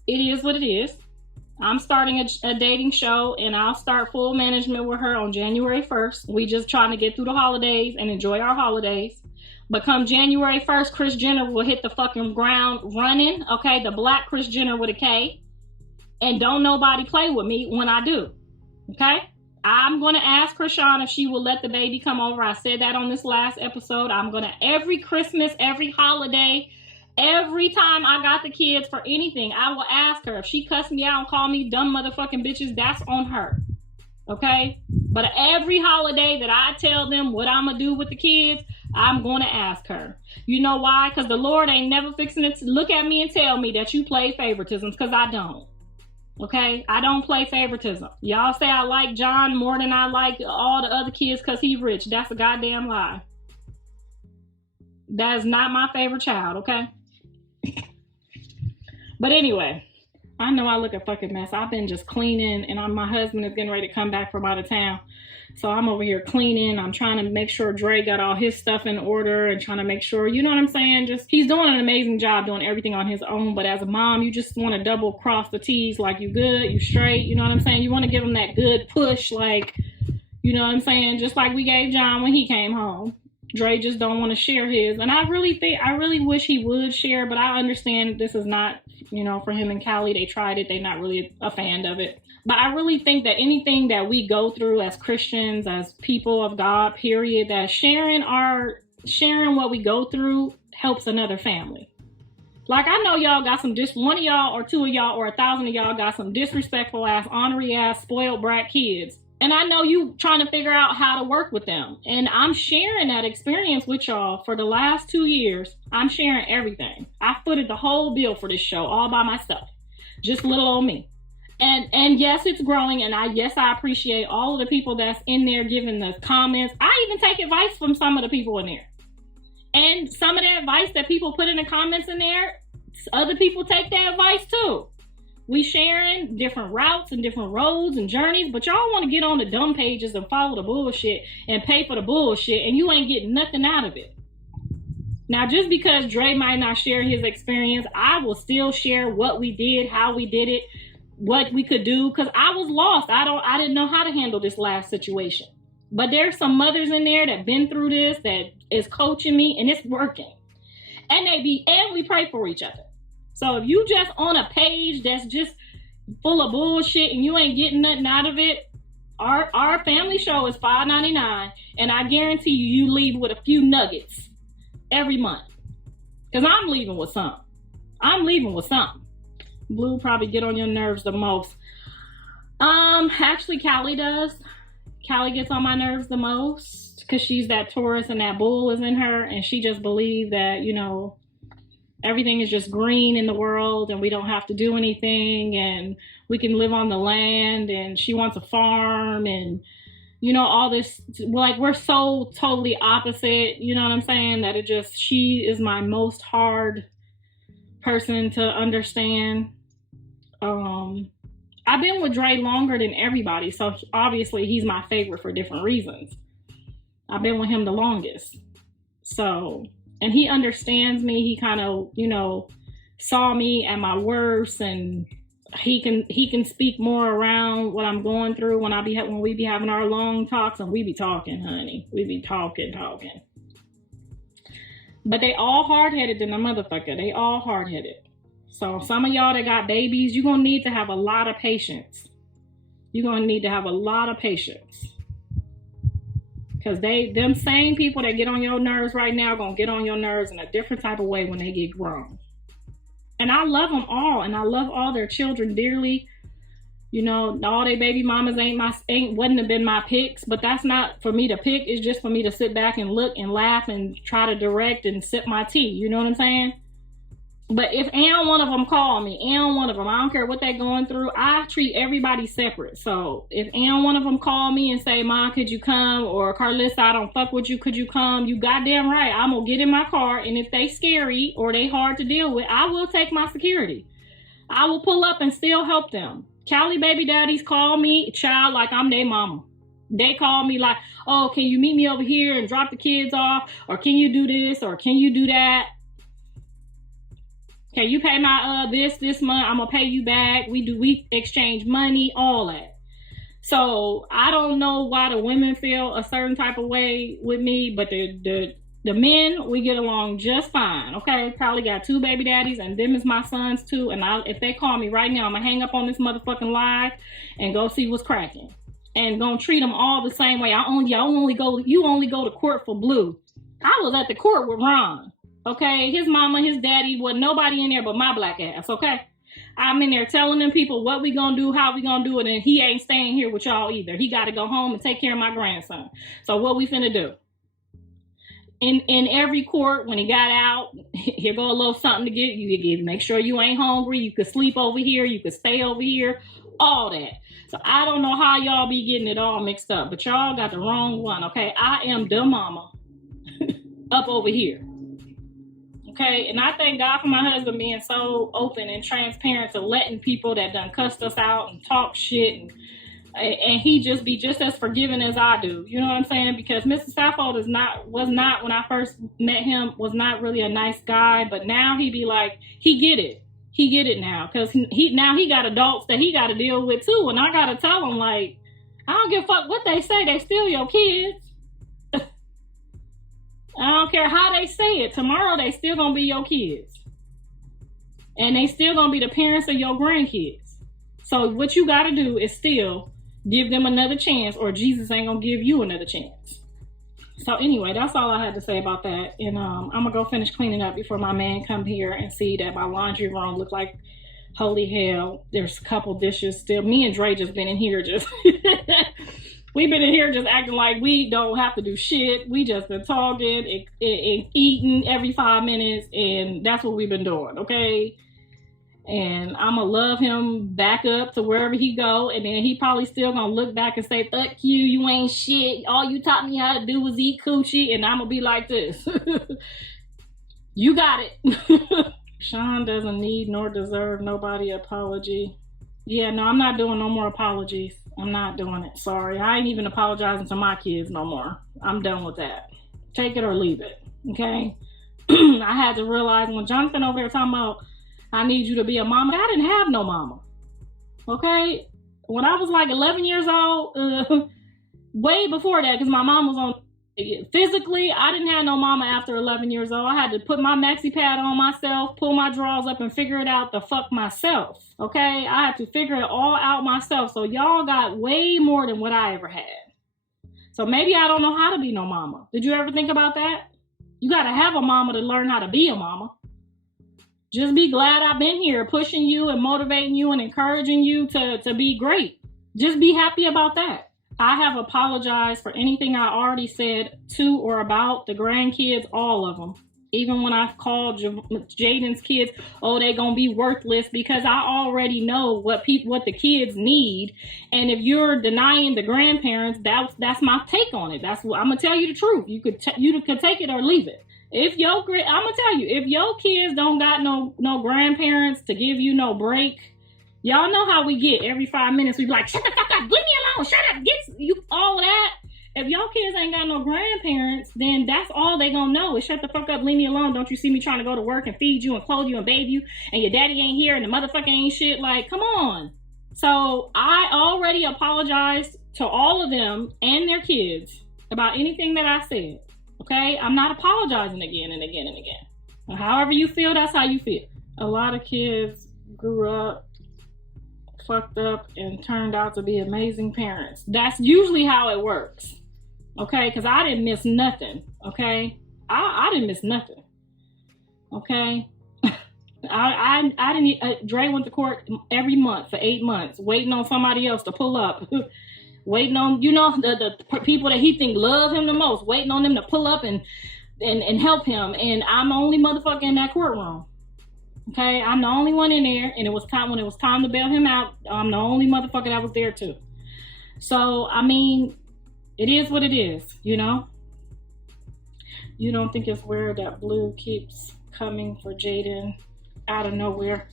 it is what it is. I'm starting a dating show, and I'll start full management with her on January 1st. We just trying to get through the holidays and enjoy our holidays. But come January 1st, Kris Jenner will hit the fucking ground running, okay? The black Kris Jenner with a K. And don't nobody play with me when I do, okay? I'm going to ask Chrisean if she will let the baby come over. I said that on this last episode. I'm going to, every Christmas, every holiday, every time I got the kids for anything, I will ask her. If she cuss me out and call me dumb motherfucking bitches, that's on her. Okay? But every holiday that I tell them what I'm going to do with the kids, I'm going to ask her. You know why? Because the Lord ain't never fixing to look at me and tell me that you play favoritism, because I don't. Okay? I don't play favoritism. Y'all say I like John more than I like all the other kids because he rich. That's a goddamn lie. That is not my favorite child, okay? But anyway, I know I look a fucking mess. I've been just cleaning, and my husband is getting ready to come back from out of town. So I'm over here cleaning. I'm trying to make sure Dre got all his stuff in order and trying to make sure, you know what I'm saying? Just, he's doing an amazing job doing everything on his own. But as a mom, you just want to double cross the T's, like you good, you straight, you know what I'm saying? You want to give him that good push, like, you know what I'm saying? Just like we gave John when he came home. Dre just don't want to share his. And I really wish he would share, but I understand this is not, you know, for him and Callie. They tried it. They're not really a fan of it. But I really think that anything that we go through as Christians, as people of God, period, that sharing what we go through helps another family. Like, I know y'all got some, just one of y'all or two of y'all or 1,000 of y'all got some disrespectful ass, ornery ass, spoiled brat kids. And I know you trying to figure out how to work with them. And I'm sharing that experience with y'all for the last 2 years. I'm sharing everything. I footed the whole bill for this show all by myself. Just little old me. And yes, it's growing. And I appreciate all of the people that's in there giving the comments. I even take advice from some of the people in there. And some of the advice that people put in the comments in there, other people take that advice too. We sharing different routes and different roads and journeys, but y'all want to get on the dumb pages and follow the bullshit and pay for the bullshit, and you ain't getting nothing out of it. Now, just because Dre might not share his experience, I will still share what we did, how we did it, what we could do, because I was lost. I didn't know how to handle this last situation. But there's some mothers in there that been through this, that is coaching me, and it's working. And we pray for each other. So if you just on a page that's just full of bullshit and you ain't getting nothing out of it, our family show is $5.99, and I guarantee you leave with a few nuggets every month. Because I'm leaving with something. Blue probably get on your nerves the most. Actually, Callie does. Callie gets on my nerves the most because she's that Taurus and that bull is in her, and she just believes that, you know, everything is just green in the world and we don't have to do anything and we can live on the land, and she wants a farm and, you know, all this. Like, we're so totally opposite, you know what I'm saying, that she is my most hard person to understand. I've been with Dre longer than everybody, so obviously he's my favorite for different reasons. I've been with him the longest. So, and he understands me. He kind of, you know, saw me at my worst, and he can speak more around what I'm going through when we be having our long talks, and we be talking, honey. We be talking. But they all hard-headed than a motherfucker. They all hard-headed. So some of y'all that got babies, you're going to need to have a lot of patience. Because them same people that get on your nerves right now are going to get on your nerves in a different type of way when they get grown. And I love them all, and I love all their children dearly. You know, all they baby mamas wouldn't have been my picks, but that's not for me to pick. It's just for me to sit back and look and laugh and try to direct and sip my tea. You know what I'm saying? But if and one of them call me, and one of them, I don't care what they're going through, I treat everybody separate. So if and one of them call me and say, "Ma, could you come?" or "Karlissa, I don't fuck with you, could you come?" You goddamn right, I'm gonna get in my car, and if they scary or they hard to deal with, I will take my security. I will pull up and still help them. Cali baby daddies call me, child, like I'm their mama. They call me like, "Oh, can you meet me over here and drop the kids off? Or can you do this? Or can you do that? Can you pay my this month? I'm gonna pay you back." We exchange money, all that. So I don't know why the women feel a certain type of way with me, but the men, we get along just fine. Okay, probably got 2 baby daddies, and them is my sons too. And if they call me right now, I'm gonna hang up on this motherfucking live and go see what's cracking, and gonna treat them all the same way. You only go to court for Blue. I was at the court with Ron. Okay, his mama, his daddy, wasn't nobody in there but my black ass. Okay, I'm in there telling them people what we gonna do, how we gonna do it, and he ain't staying here with y'all either. He got to go home and take care of my grandson. So what we finna do? In every court, when he got out, here go a little something to get you. Make sure you ain't hungry. You could sleep over here. You could stay over here. All that. So I don't know how y'all be getting it all mixed up, but y'all got the wrong one. Okay, I am the mama up over here. Okay, and I thank God for my husband being so open and transparent to letting people that done cussed us out and talk shit, and he just be just as forgiving as I do. You know what I'm saying? Because Mr. Saffold was not when I first met him, was not really a nice guy, but now he be like, he get it now, because he got adults that he got to deal with too, and I got to tell him, like, I don't give a fuck what they say, they still your kids. I don't care how they say it. Tomorrow they still gonna be your kids, and they still gonna be the parents of your grandkids. So what you gotta do is still give them another chance, or Jesus ain't gonna give you another chance. So anyway, that's all I had to say about that. And I'm gonna go finish cleaning up before my man come here and see that my laundry room look like holy hell. There's a couple dishes still. Me and Dre just been in here just we've been in here just acting like we don't have to do shit. We just been talking and eating every 5 minutes, and that's what we've been doing, okay? And I'ma love him back up to wherever he go, and then he probably still gonna look back and say, "Fuck you, you ain't shit. All you taught me how to do was eat coochie," and I'ma be like this. You got it. Sean doesn't need nor deserve nobody apology. Yeah, no, I'm not doing no more apologies. I'm not doing it. Sorry. I ain't even apologizing to my kids no more. I'm done with that. Take it or leave it. Okay? I had to realize when Jonathan over here talking about, I need you to be a mama, I didn't have no mama. Okay? When I was like 11 years old, way before that, because my mom was on, physically, I didn't have no mama after 11 years old. I had to put my maxi pad on myself, pull my drawers up, and figure it out the fuck myself. Okay? I had to figure it all out myself. So y'all got way more than what I ever had. So maybe I don't know how to be no mama. Did you ever think about that? You got to have a mama to learn how to be a mama. Just be glad I've been here pushing you and motivating you and encouraging you to be great. Just be happy about that. I have apologized for anything I already said to or about the grandkids, all of them. Even when I called Jaden's kids, oh, they gonna be worthless, because I already know what the kids need. And if you're denying the grandparents, that's my take on it. That's what I'm gonna tell you the truth. You could take it or leave it. I'm gonna tell you, if your kids don't got no grandparents to give you no break, y'all know how we get every 5 minutes. We be like, shut the fuck up, leave me alone, shut up, get you, all of that. If y'all kids ain't got no grandparents, then that's all they gonna know is shut the fuck up, leave me alone. Don't you see me trying to go to work and feed you and clothe you and bathe you, and your daddy ain't here and the motherfucker ain't shit? Like, come on. So I already apologized to all of them and their kids about anything that I said. Okay? I'm not apologizing again and again and again. And however you feel, that's how you feel. A lot of kids grew up fucked up and turned out to be amazing parents. That's usually how it works. Okay? Because I didn't miss nothing. Okay? I didn't miss nothing. Okay? I didn't. Dre went to court every month for 8 months, waiting on somebody else to pull up, waiting on the people that he think love him the most, waiting on them to pull up and help him. And I'm the only motherfucker in that courtroom. Okay, I'm the only one in there, and when it was time to bail him out, I'm the only motherfucker that was there too. So I mean, it is what it is, you know. You don't think it's weird that Blue keeps coming for Jaden out of nowhere?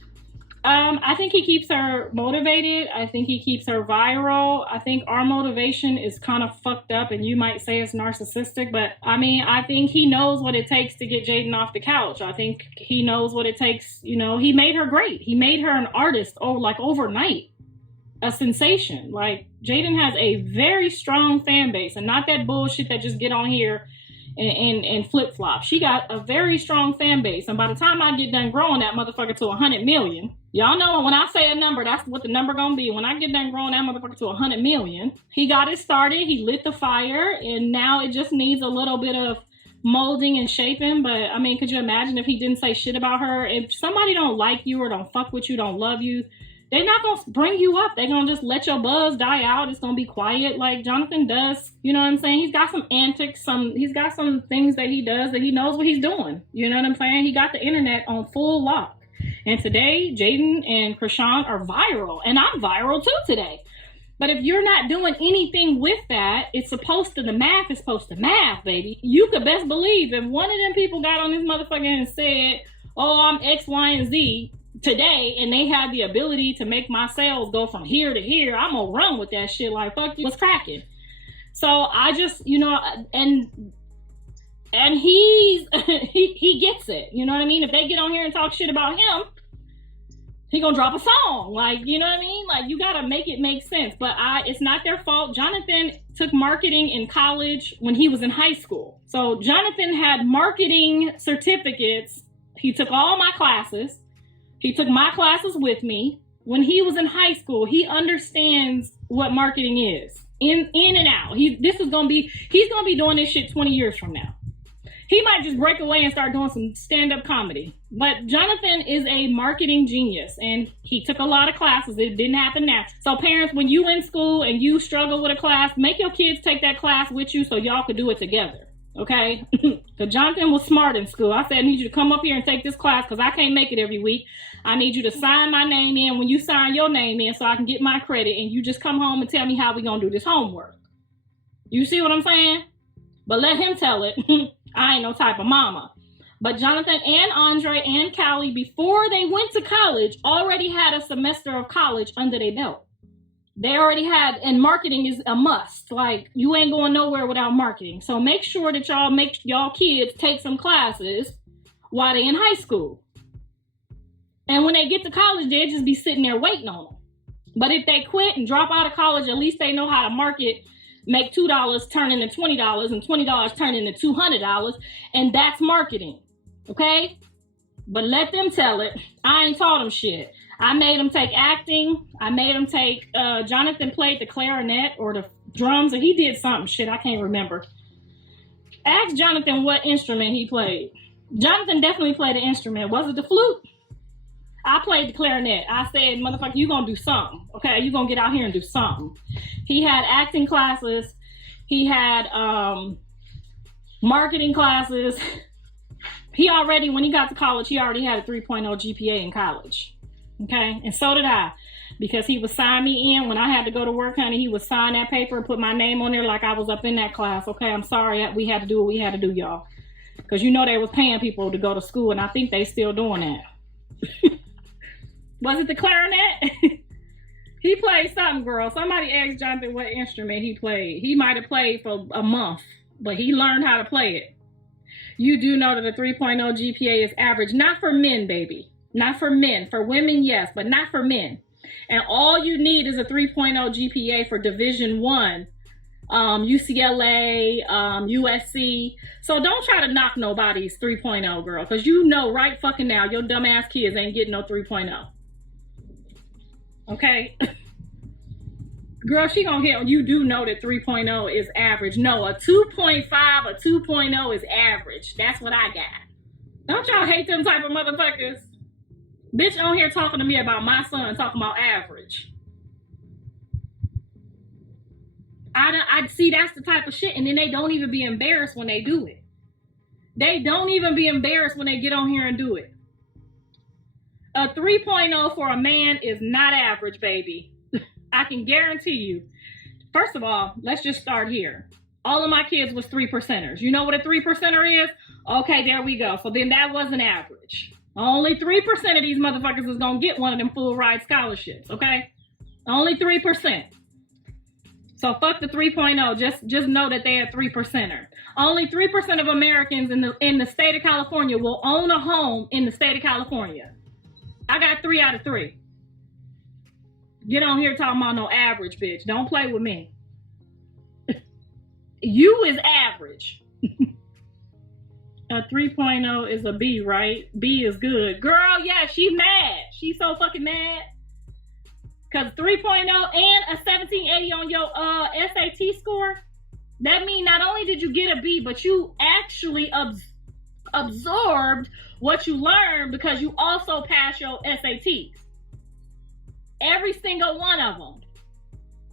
I think he keeps her motivated. I think he keeps her viral. I think our motivation is kind of fucked up, and you might say it's narcissistic, but I mean, I think he knows what it takes to get Jaden off the couch. I think he knows what it takes. You know, he made her great. He made her an artist, like overnight, a sensation. Like, Jaden has a very strong fan base, and not that bullshit that just get on here and flip-flop. She got a very strong fan base, and by the time I get done growing that motherfucker to 100 million, y'all know when I say a number, that's what the number gonna be. When I get done growing that motherfucker to 100 million, he got it started, he lit the fire, and now it just needs a little bit of molding and shaping. But I mean, could you imagine if he didn't say shit about her? If somebody don't like you or don't fuck with you, don't love you, they're not gonna bring you up. They're gonna just let your buzz die out. It's gonna be quiet like Jonathan does. You know what I'm saying? He's got some antics, he's got some things that he does that he knows what he's doing. You know what I'm saying? He got the internet on full lock. And today, Jaden and Chrisean are viral. And I'm viral too today. But if you're not doing anything with that, the math is supposed to math, baby. You could best believe if one of them people got on this motherfucker and said, oh, I'm X, Y, and Z today, and they had the ability to make my sales go from here to here, I'm gonna run with that shit like, fuck you, what's cracking? So I just, you know, and he's, he gets it, you know what I mean? If they get on here and talk shit about him, he gonna drop a song, like, you know what I mean? Like, you gotta make it make sense. But it's not their fault. Jonathan took marketing in college when he was in high school. So Jonathan had marketing certificates. He took all my classes. He took my classes with me. When he was in high school, he understands what marketing is, in and out. He's gonna be doing this shit 20 years from now. He might just break away and start doing some stand-up comedy. But Jonathan is a marketing genius, and he took a lot of classes. It didn't happen now. So parents, when you in school and you struggle with a class, make your kids take that class with you so y'all could do it together, okay? Because Jonathan was smart in school. I said, I need you to come up here and take this class because I can't make it every week. I need you to sign my name in when you sign your name in so I can get my credit, and you just come home and tell me how we gonna do this homework. You see what I'm saying? But let him tell it. I ain't no type of mama. But Jonathan and Andre and Callie, before they went to college, already had a semester of college under their belt. They already had, and marketing is a must. Like, you ain't going nowhere without marketing. So make sure that y'all make y'all kids take some classes while they in high school. And when they get to college, they'll just be sitting there waiting on them. But if they quit and drop out of college, at least they know how to market, make $2 turn into $20 and $20 turn into $200. And that's marketing. Okay? But let them tell it. I ain't taught them shit. I made them take acting. I made them take, Jonathan played the clarinet or the drums, or he did something shit. I can't remember. Ask Jonathan what instrument he played. Jonathan definitely played an instrument. Was it the flute? I played the clarinet. I said, motherfucker, you gonna do something. Okay, you gonna get out here and do something. He had acting classes. He had marketing classes. He already, when he got to college, he already had a 3.0 GPA in college. Okay, and so did I. Because he would sign me in when I had to go to work, honey. He would sign that paper and put my name on there like I was up in that class. Okay, I'm sorry, we had to do what we had to do, y'all. Because you know they was paying people to go to school, and I think they still doing that. Was it the clarinet? He played something, girl. Somebody asked Jonathan what instrument he played. He might have played for a month, but he learned how to play it. You do know that a 3.0 GPA is average. Not for men, baby. Not for men. For women, yes, but not for men. And all you need is a 3.0 GPA for Division I, UCLA, USC. So don't try to knock nobody's 3.0, girl, because you know right fucking now your dumb ass kids ain't getting no 3.0. Okay? Girl, she gonna hit. You do know that 3.0 is average. No, a 2.5, a 2.0 is average. That's what I got. Don't y'all hate them type of motherfuckers? Bitch on here talking to me about my son, talking about average. I see that's the type of shit, and then they don't even be embarrassed when they do it. They don't even be embarrassed when they get on here and do it. A 3.0 for a man is not average, baby. I can guarantee you. First of all, let's just start here. All of my kids was 3%ers. You know what a 3%er is? Okay, there we go. So then that wasn't average. Only 3% of these motherfuckers is gonna get one of them full ride scholarships, okay? Only 3%. So fuck the 3.0. Just know that they are 3%er. Only 3% of Americans in the state of California will own a home in the state of California. I got 3 out of 3. Get on here talking about no average, bitch. Don't play with me. You is average. A 3.0 is a B, right? B is good. Girl, yeah, she's mad. She's so fucking mad. Because 3.0 and a 1780 on your SAT score, that means not only did you get a B, but you actually absorbed what you learned because you also passed your SATs. Every single one of them.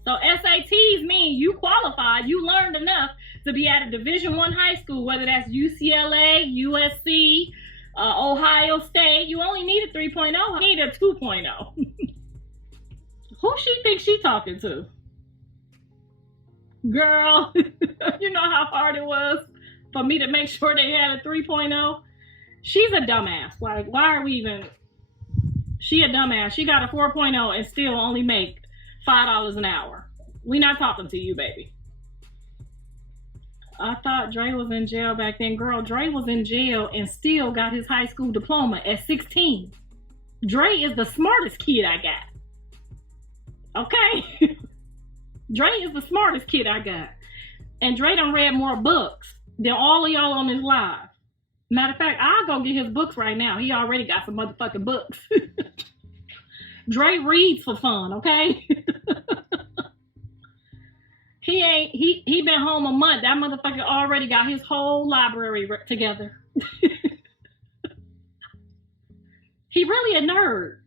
So SATs mean you qualified, you learned enough to be at a Division I high school, whether that's UCLA, USC, Ohio State. You only need a 3.0, you need a 2.0. Who she thinks she talking to? Girl, you know how hard it was for me to make sure they had a 3.0? She's a dumbass. Like, why are we even... She a dumbass. She got a 4.0 and still only make $5 an hour. We not talking to you, baby. I thought Dre was in jail back then. Girl, Dre was in jail and still got his high school diploma at 16. Dre is the smartest kid I got. Okay? Dre is the smartest kid I got. And Dre done read more books than all of y'all on this live. Matter of fact, I'll go get his books right now. He already got some motherfucking books. Dre reads for fun, okay? He been home a month. That motherfucker already got his whole library together. He really a nerd.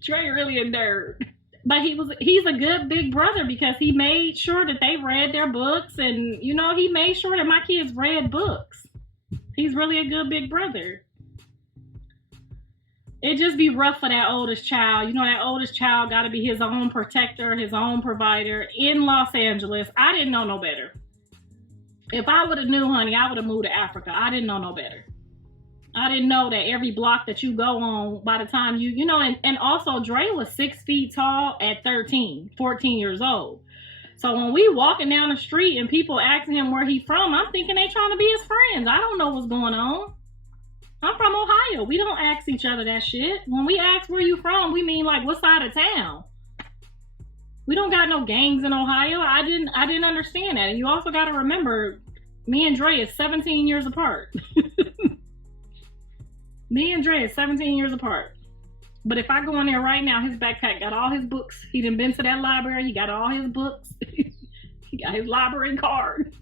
Dre really a nerd. But he's a good big brother because he made sure that they read their books, and you know, he made sure that my kids read books. He's really a good big brother. It just be rough for that oldest child. You know, that oldest child got to be his own protector, his own provider in Los Angeles. I didn't know no better. If I would have knew, honey, I would have moved to Africa. I didn't know no better. I didn't know that every block that you go on, by the time you know, and also Dre was 6 feet tall at 14 years old. So when we walking down the street and people asking him where he from, I'm thinking they trying to be his friends. I don't know what's going on. I'm from Ohio. We don't ask each other that shit. When we ask where you from, we mean like what side of town. We don't got no gangs in Ohio. I didn't understand that. And you also got to remember, me and Dre is 17 years apart. Me and Dre is 17 years apart. But if I go in there right now, his backpack got all his books. He done been to that library. He got all his books. He got his library card.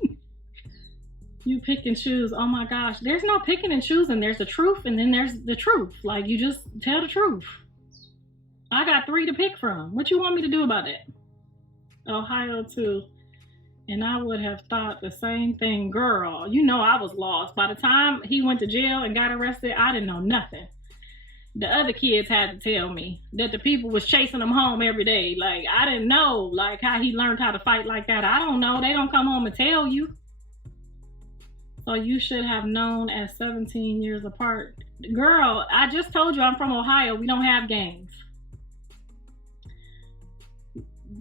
You pick and choose. Oh my gosh. There's no picking and choosing. There's the truth and then there's the truth. Like, you just tell the truth. I got 3 to pick from. What you want me to do about that? Ohio too. And I would have thought the same thing. Girl, you know I was lost. By the time he went to jail and got arrested, I didn't know nothing. The other kids had to tell me that the people was chasing him home every day. Like, I didn't know, like, how he learned how to fight like that. I don't know. They don't come home and tell you. So you should have known at 17 years apart. Girl, I just told you I'm from Ohio. We don't have gangs.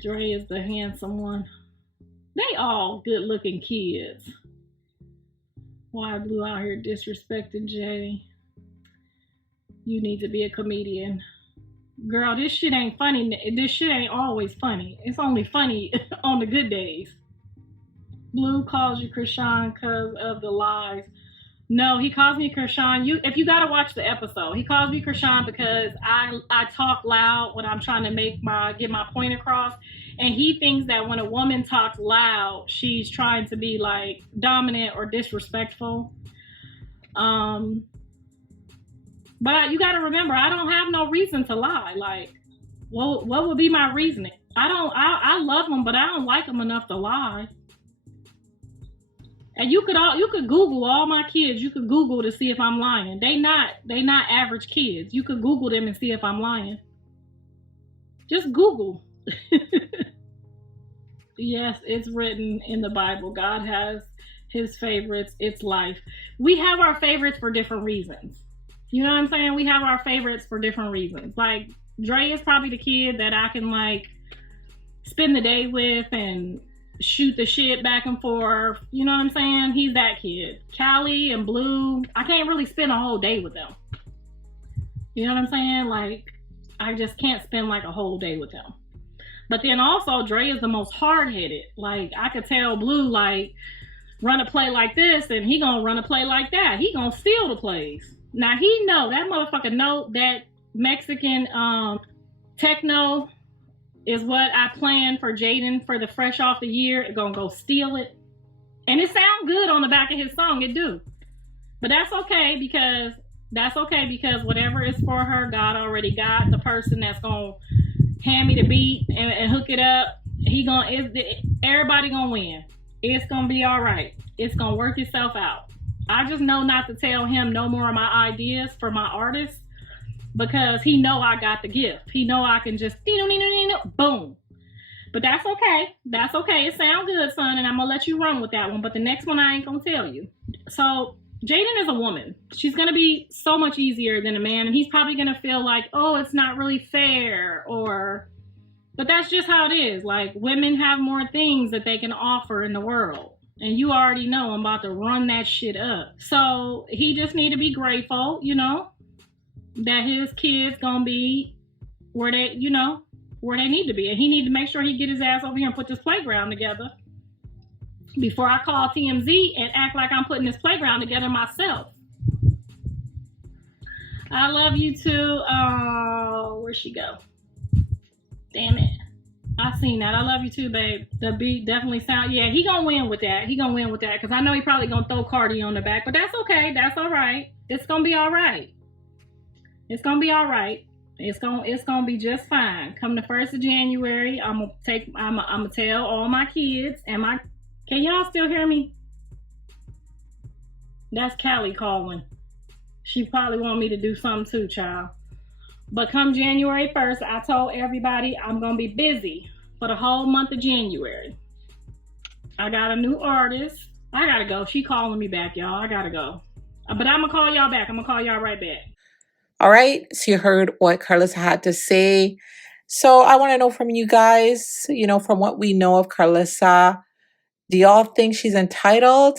Dre is the handsome one. They all good-looking kids. Why Blue out here disrespecting Jay? You need to be a comedian. Girl, this shit ain't funny. This shit ain't always funny. It's only funny on the good days. Blue calls you Chrisean because of the lies. No, he calls me Chrisean. If you gotta watch the episode, he calls me Chrisean because I talk loud when I'm trying to get my point across. And he thinks that when a woman talks loud, she's trying to be like dominant or disrespectful. But you got to remember, I don't have no reason to lie. Like, what would be my reasoning? I love them, but I don't like them enough to lie. And you could Google all my kids. You could Google to see if I'm lying. They not average kids. You could Google them and see if I'm lying. Just Google. Yes, it's written in the Bible. God has his favorites. It's life. We have our favorites for different reasons. You know what I'm saying? We have our favorites for different reasons. Like, Dre is probably the kid that I can, like, spend the day with and shoot the shit back and forth. You know what I'm saying? He's that kid. Callie and Blue, I can't really spend a whole day with them. You know what I'm saying? Like, I just can't spend, like, a whole day with them. But then also, Dre is the most hard-headed. Like, I could tell Blue, like, run a play like this, and he gonna run a play like that. He gonna steal the plays. Now, he know, that motherfucker know that Mexican techno is what I planned for Jaden for the fresh off the year. It's gonna go steal it. And it sounds good on the back of his song, it do. But that's okay, because whatever is for her, God already got the person that's gonna hand me the beat and hook it up. Everybody gonna win. It's gonna be all right. It's gonna work itself out. I just know not to tell him no more of my ideas for my artists, because he know I got the gift. He know I can just boom. But that's okay. That's okay. It sounds good, son, and I'm gonna let you run with that one. But the next one I ain't gonna tell you. So Jaden is a woman. She's gonna be so much easier than a man, and he's probably gonna feel like, oh, it's not really fair, but that's just how it is. Like, women have more things that they can offer in the world. And you already know I'm about to run that shit up. So he just need to be grateful, you know, that his kids gonna be where they need to be. And he need to make sure he get his ass over here and put this playground together before I call TMZ and act like I'm putting this playground together myself. I love you too. Oh, where'd she go? Damn it. I seen that. I love you too, babe. The beat definitely sound. Yeah, he gonna win with that. Because I know he probably gonna throw Cardi on the back. But that's okay. That's all right. It's gonna be all right. It's gonna be all right. It's gonna be just fine. Come the 1st of January, I'm gonna tell all my kids and my. Can y'all still hear me? That's Callie calling. She probably want me to do something too, child. But come January 1st, I told everybody I'm going to be busy for the whole month of January. I got a new artist. I got to go. She calling me back, y'all. I got to go. But I'm going to call y'all back. I'm going to call y'all right back. All right. So you heard what Karlissa had to say. So I want to know from you guys, you know, from what we know of Karlissa, do y'all think she's entitled?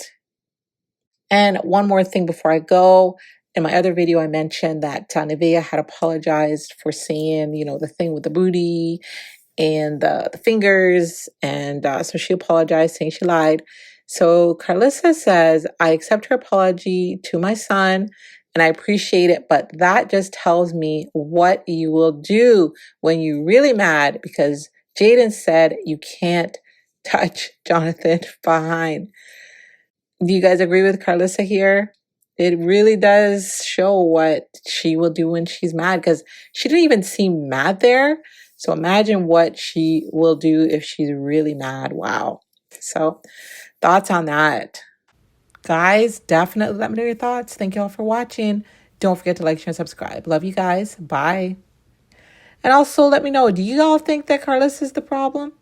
And one more thing before I go. In my other video, I mentioned that Nvea had apologized for saying, you know, the thing with the booty and the fingers. And so she apologized, saying she lied. So Karlissa says, I accept her apology to my son, and I appreciate it. But that just tells me what you will do when you're really mad, because Jaden said you can't touch Jonathan behind. Do you guys agree with Karlissa here? It really does show what she will do when she's mad, because she didn't even seem mad there. So imagine what she will do if she's really mad. Wow. So thoughts on that? Guys, definitely let me know your thoughts. Thank you all for watching. Don't forget to like, share, and subscribe. Love you guys. Bye. And also let me know, do you all think that Karlissa is the problem?